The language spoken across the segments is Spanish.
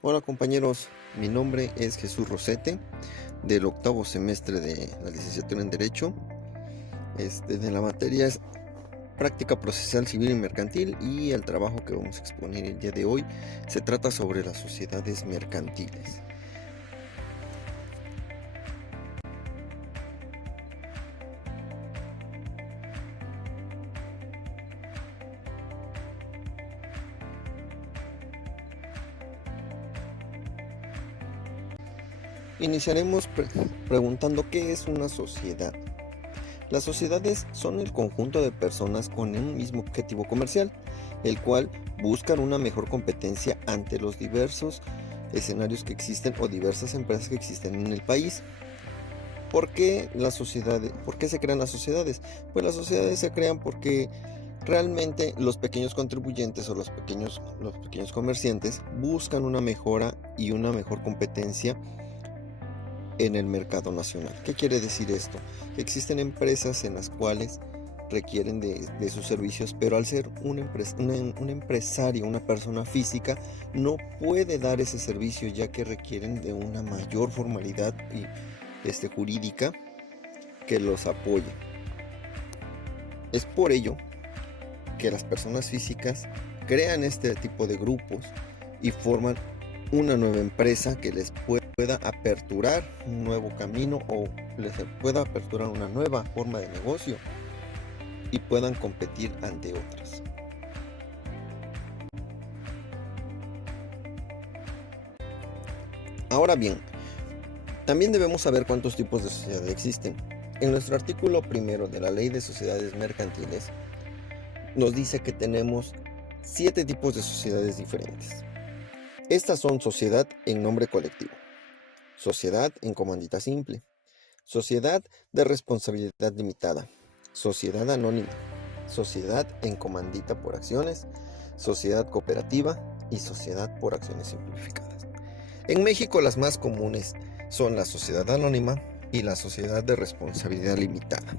Hola compañeros, mi nombre es Jesús Rosete, del octavo semestre de la licenciatura en Derecho. De la materia es Práctica Procesal Civil y Mercantil, y el trabajo que vamos a exponer el día de hoy se trata sobre las sociedades mercantiles. Iniciaremos preguntando qué es una sociedad. Las sociedades son el conjunto de personas con un mismo objetivo comercial, el cual buscan una mejor competencia ante los diversos escenarios que existen o diversas empresas que existen en el país. ¿Por qué se crean las sociedades? Pues las sociedades se crean porque realmente los pequeños contribuyentes o los pequeños comerciantes buscan una mejora y una mejor competencia en el mercado nacional. ¿Qué quiere decir esto? Existen empresas en las cuales requieren de sus servicios, pero al ser un empresario, una persona física, no puede dar ese servicio, ya que requieren de una mayor formalidad jurídica que los apoye. Es por ello que las personas físicas crean este tipo de grupos y forman una nueva empresa que les pueda aperturar un nuevo camino o les pueda aperturar una nueva forma de negocio y puedan competir ante otras. Ahora bien, también debemos saber cuántos tipos de sociedades existen. En nuestro artículo primero de la Ley de Sociedades Mercantiles nos dice que tenemos 7 tipos de sociedades diferentes. Estas son: sociedad en nombre colectivo, sociedad en comandita simple, sociedad de responsabilidad limitada, sociedad anónima, sociedad en comandita por acciones, sociedad cooperativa y sociedad por acciones simplificadas. En México las más comunes son la sociedad anónima y la sociedad de responsabilidad limitada.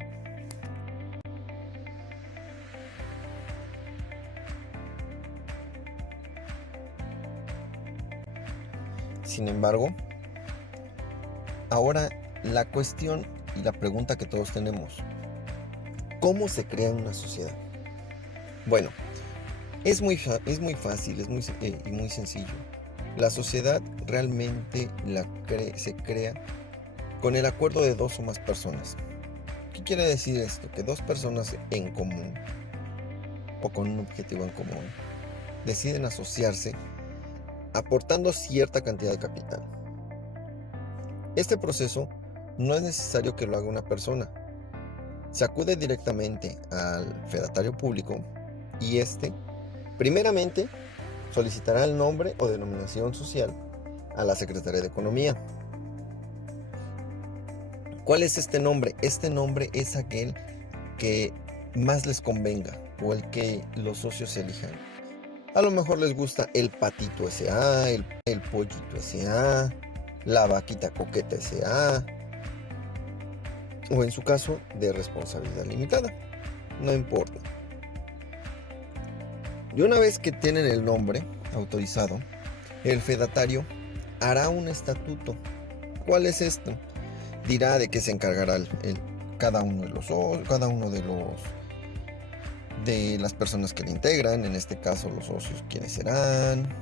Sin embargo, ahora la cuestión y la pregunta que todos tenemos: ¿cómo se crea una sociedad? Bueno, es muy fácil, es muy sencillo. La sociedad realmente se crea con el acuerdo de 2 o más personas. ¿Qué quiere decir esto? Que 2 personas en común o con un objetivo en común deciden asociarse aportando cierta cantidad de capital. Este proceso no es necesario que lo haga una persona. Se acude directamente al fedatario público y primeramente, solicitará el nombre o denominación social a la Secretaría de Economía. ¿Cuál es este nombre? Este nombre es aquel que más les convenga o el que los socios elijan. A lo mejor les gusta el Patito S.A., el Pollito S.A., la Vaquita Coqueta S.A., o en su caso de responsabilidad limitada. No importa. Y una vez que tienen el nombre autorizado, el fedatario hará un estatuto. ¿Cuál es esto? Dirá de qué se encargará cada uno de las personas que le integran, en este caso los socios, quiénes serán,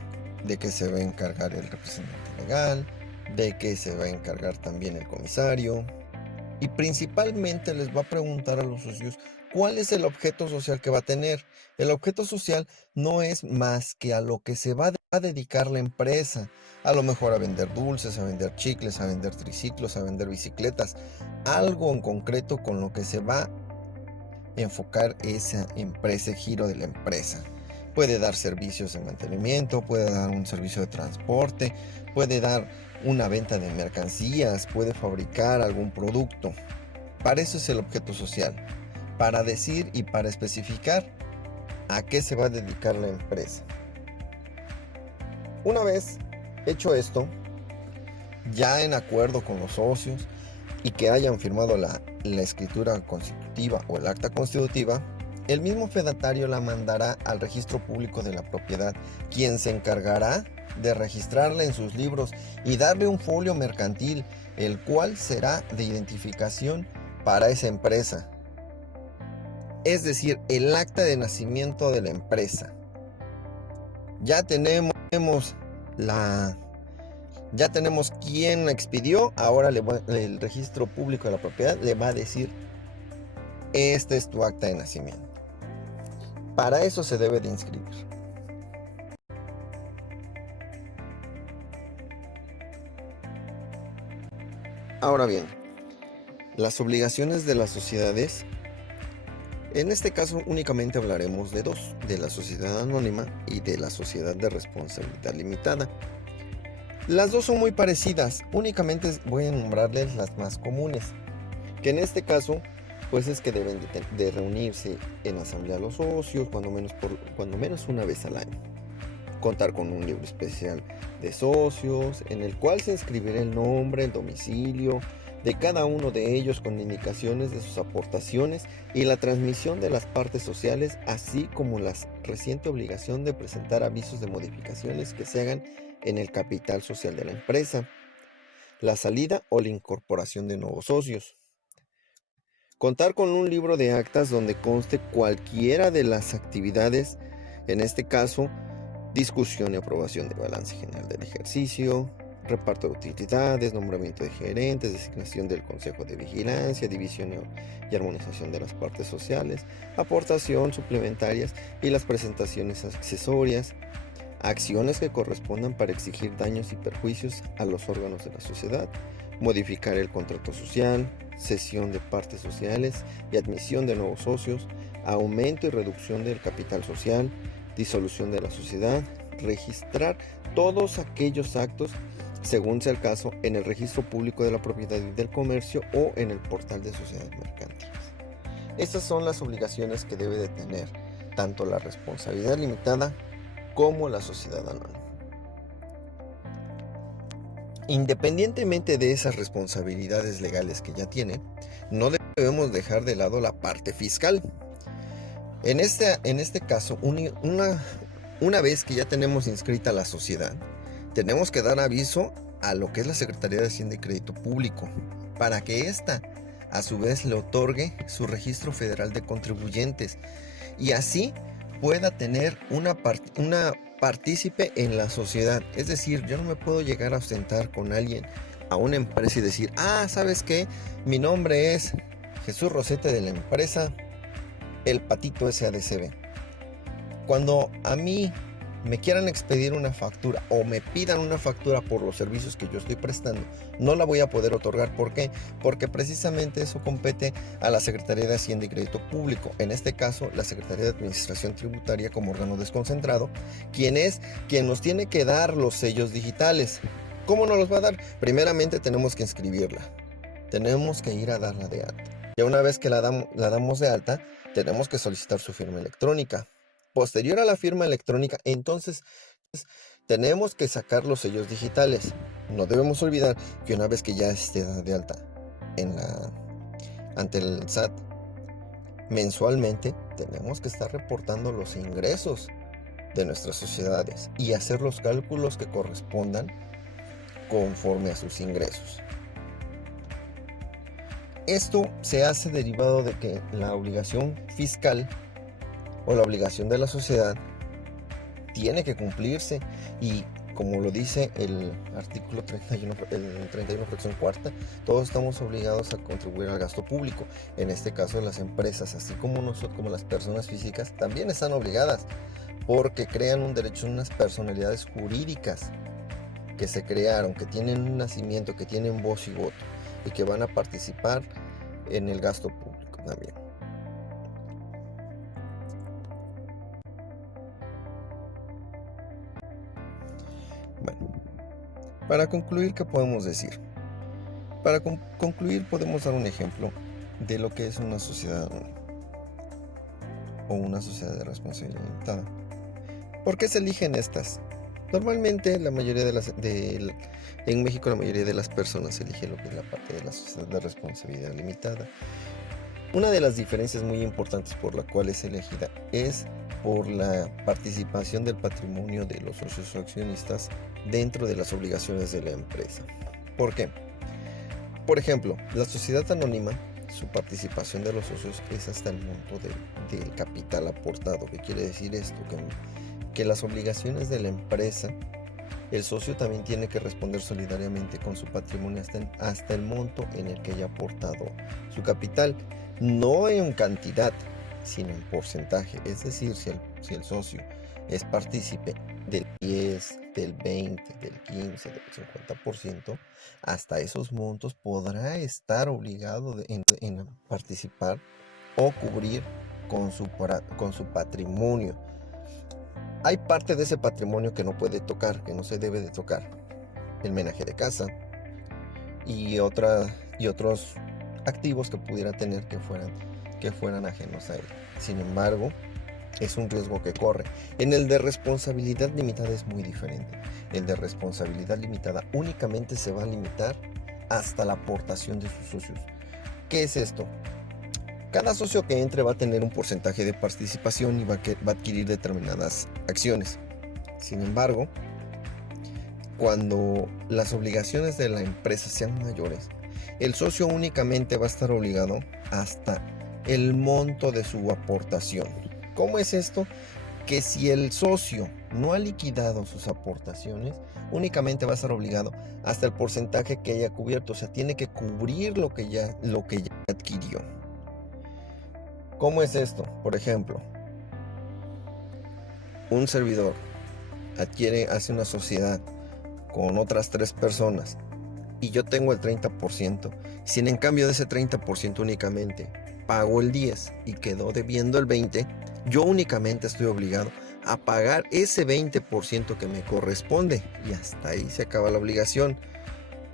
de qué se va a encargar el representante legal, de qué se va a encargar también el comisario, y principalmente les va a preguntar a los socios cuál es el objeto social que va a tener. El objeto social no es más que a lo que se va a dedicar la empresa. A lo mejor a vender dulces, a vender chicles, a vender triciclos, a vender bicicletas. Algo en concreto con lo que se va a enfocar esa empresa, el giro de la empresa. Puede dar servicios de mantenimiento, puede dar un servicio de transporte, puede dar una venta de mercancías, puede fabricar algún producto. Para eso es el objeto social, para decir y para especificar a qué se va a dedicar la empresa. Una vez hecho esto, ya en acuerdo con los socios y que hayan firmado la escritura constitutiva o el acta constitutiva, El mismo fedatario la mandará al registro público de la propiedad, quien se encargará de registrarla en sus libros y darle un folio mercantil, el cual será de identificación para esa empresa. Es decir, el acta de nacimiento de la empresa. Ya tenemos quién la expidió. Ahora el registro público de la propiedad le va a decir: esta es tu acta de nacimiento. Para eso se debe de inscribir. Ahora bien, las obligaciones de las sociedades. En este caso únicamente hablaremos de dos: de la sociedad anónima y de la sociedad de responsabilidad limitada. Las dos son muy parecidas, únicamente voy a nombrarles las más comunes, que en este caso pues es que deben de reunirse en asamblea los socios cuando menos una vez al año. Contar con un libro especial de socios en el cual se inscribirá el nombre, el domicilio de cada uno de ellos con indicaciones de sus aportaciones y la transmisión de las partes sociales, así como la reciente obligación de presentar avisos de modificaciones que se hagan en el capital social de la empresa, la salida o la incorporación de nuevos socios. Contar con un libro de actas donde conste cualquiera de las actividades, en este caso, discusión y aprobación de balance general del ejercicio, reparto de utilidades, nombramiento de gerentes, designación del consejo de vigilancia, división y armonización de las partes sociales, aportación suplementarias y las presentaciones accesorias, acciones que correspondan para exigir daños y perjuicios a los órganos de la sociedad, modificar el contrato social, cesión de partes sociales y admisión de nuevos socios, aumento y reducción del capital social, disolución de la sociedad, registrar todos aquellos actos, según sea el caso, en el registro público de la propiedad y del comercio o en el portal de sociedades mercantiles. Estas son las obligaciones que debe de tener tanto la responsabilidad limitada como la sociedad anónima. Independientemente de esas responsabilidades legales que ya tiene, no debemos dejar de lado la parte fiscal. En este caso, una vez que ya tenemos inscrita la sociedad, tenemos que dar aviso a lo que es la Secretaría de Hacienda y Crédito Público, para que ésta, a su vez, le otorgue su registro federal de contribuyentes y así pueda tener una partícipe en la sociedad. Es decir, yo no me puedo llegar a ostentar con alguien a una empresa y decir: ¿sabes qué? Mi nombre es Jesús Rosete de la empresa El Patito SADCB. Cuando a mí me quieran expedir una factura o me pidan una factura por los servicios que yo estoy prestando, no la voy a poder otorgar. ¿Por qué? Porque precisamente eso compete a la Secretaría de Hacienda y Crédito Público, en este caso la Secretaría de Administración Tributaria como órgano desconcentrado, quien nos tiene que dar los sellos digitales. ¿Cómo nos los va a dar? Primeramente tenemos que inscribirla, tenemos que ir a darla de alta. Y una vez que la damos de alta, tenemos que solicitar su firma electrónica. Posterior a la firma electrónica, entonces tenemos que sacar los sellos digitales. No debemos olvidar que una vez que ya esté de alta ante el SAT, mensualmente tenemos que estar reportando los ingresos de nuestras sociedades y hacer los cálculos que correspondan conforme a sus ingresos. Esto se hace derivado de que la obligación fiscal o la obligación de la sociedad tiene que cumplirse, y como lo dice el artículo 31 fracción cuarta, todos estamos obligados a contribuir al gasto público. En este caso, las empresas, así como nosotros, como las personas físicas, también están obligadas, porque crean un derecho a unas personalidades jurídicas que se crearon, que tienen un nacimiento, que tienen voz y voto y que van a participar en el gasto público también. Bueno, para concluir, ¿qué podemos decir? Para concluir, podemos dar un ejemplo de lo que es una sociedad anónima o una sociedad de responsabilidad limitada. ¿Por qué se eligen estas? Normalmente, en México, la mayoría de las personas elige lo que es la parte de la sociedad de responsabilidad limitada. Una de las diferencias muy importantes por la cual es elegida es por la participación del patrimonio de los socios o accionistas dentro de las obligaciones de la empresa. ¿Por qué? Por ejemplo, la sociedad anónima, su participación de los socios es hasta el monto del capital aportado. ¿Qué quiere decir esto? Que las obligaciones de la empresa, el socio también tiene que responder solidariamente con su patrimonio hasta el monto en el que haya aportado su capital, no en cantidad, sino en porcentaje. Es decir, si el socio es partícipe del 10, del 20, del 15, del 50%, hasta esos montos podrá estar obligado en participar o cubrir con su patrimonio. Hay parte de ese patrimonio que no puede tocar, que no se debe de tocar. El menaje de casa y otros activos que pudiera tener que fueran ajenos a él. Sin embargo, es un riesgo que corre. En el de responsabilidad limitada es muy diferente. El de responsabilidad limitada únicamente se va a limitar hasta la aportación de sus socios. ¿Qué es esto? Cada socio que entre va a tener un porcentaje de participación y va a adquirir determinadas acciones. Sin embargo, cuando las obligaciones de la empresa sean mayores, el socio únicamente va a estar obligado hasta el monto de su aportación. ¿Cómo es esto? Que si el socio no ha liquidado sus aportaciones, únicamente va a estar obligado hasta el porcentaje que haya cubierto. O sea, tiene que cubrir lo que ya adquirió. ¿Cómo es esto? Por ejemplo, un servidor hace una sociedad con otras 3 personas y yo tengo el 30%. Si en cambio de ese 30% únicamente pago el 10 y quedó debiendo el 20, yo únicamente estoy obligado a pagar ese 20% que me corresponde y hasta ahí se acaba la obligación.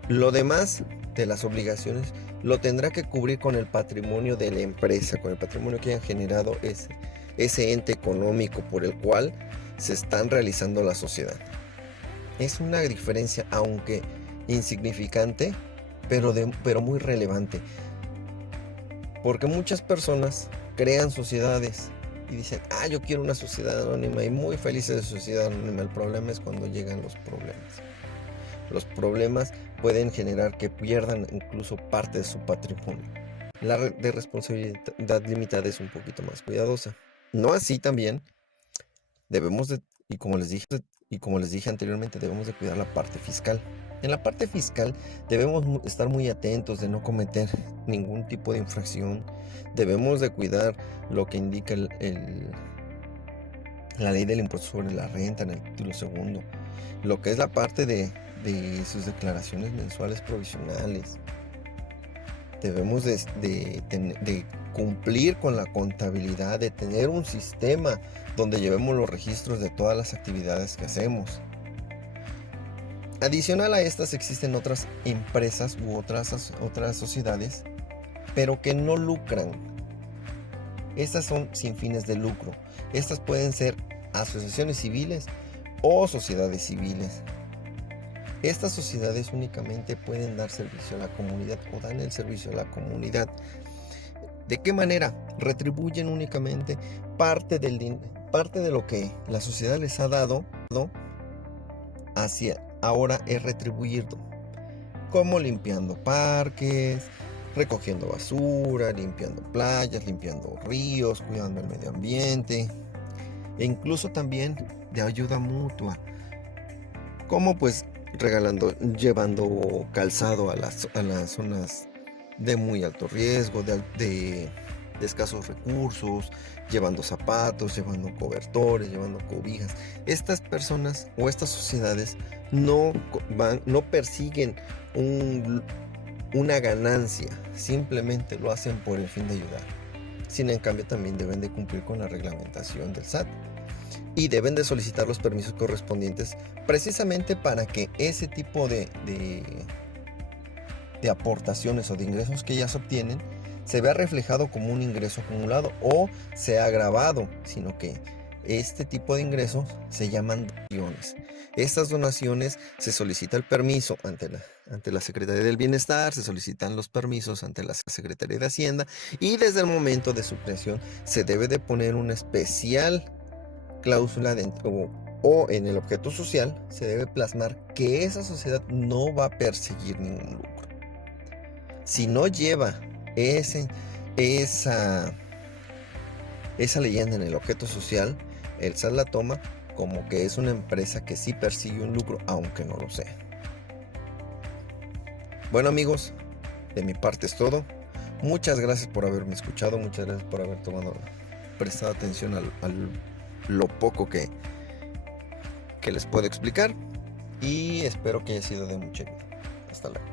Lo demás de las obligaciones lo tendrá que cubrir con el patrimonio de la empresa, con el patrimonio que hayan generado ese ente económico por el cual se están realizando la sociedad. Es una diferencia, aunque insignificante, pero muy relevante. Porque muchas personas crean sociedades y dicen, yo quiero una sociedad anónima, y muy felices de sociedad anónima. El problema es cuando llegan los problemas. Los problemas pueden generar que pierdan incluso parte de su patrimonio. La de responsabilidad limitada es un poquito más cuidadosa. No así también y como les dije anteriormente, debemos de cuidar la parte fiscal. En la parte fiscal debemos estar muy atentos de no cometer ningún tipo de infracción. Debemos de cuidar lo que indica la ley del impuesto sobre la renta en el título segundo. Lo que es la parte de sus declaraciones mensuales provisionales. Debemos de cumplir con la contabilidad, de tener un sistema donde llevemos los registros de todas las actividades que hacemos. Adicional a estas existen otras empresas u otras sociedades, pero que no lucran. Estas son sin fines de lucro. Estas pueden ser asociaciones civiles o sociedades civiles. Estas sociedades únicamente pueden dar servicio a la comunidad o dan el servicio a la comunidad. ¿De qué manera? Retribuyen únicamente parte de lo que la sociedad les ha dado, ahora es retribuirlo. Como limpiando parques, recogiendo basura, limpiando playas, limpiando ríos, cuidando el medio ambiente, e incluso también de ayuda mutua, como pues llevando calzado a las zonas de muy alto riesgo, de escasos recursos, llevando zapatos, llevando cobertores, llevando cobijas. Estas personas o estas sociedades no persiguen una ganancia, simplemente lo hacen por el fin de ayudar. En cambio, también deben de cumplir con la reglamentación del SAT y deben de solicitar los permisos correspondientes precisamente para que ese tipo de aportaciones o de ingresos que ellas obtienen se vea reflejado como un ingreso acumulado o sea agravado, sino que este tipo de ingresos se llaman donaciones. Estas donaciones se solicita el permiso ante la Secretaría del Bienestar, se solicitan los permisos ante la Secretaría de Hacienda y desde el momento de su creación se debe de poner una especial cláusula dentro o en el objeto social se debe plasmar que esa sociedad no va a perseguir ningún lucro. Si no lleva esa leyenda en el objeto social, el SAT la toma como que es una empresa que sí persigue un lucro, aunque no lo sea. Bueno, amigos, de mi parte es todo. Muchas gracias por haberme escuchado, muchas gracias por haber prestado atención a lo poco que les puedo explicar y espero que haya sido de mucha ayuda. Hasta luego.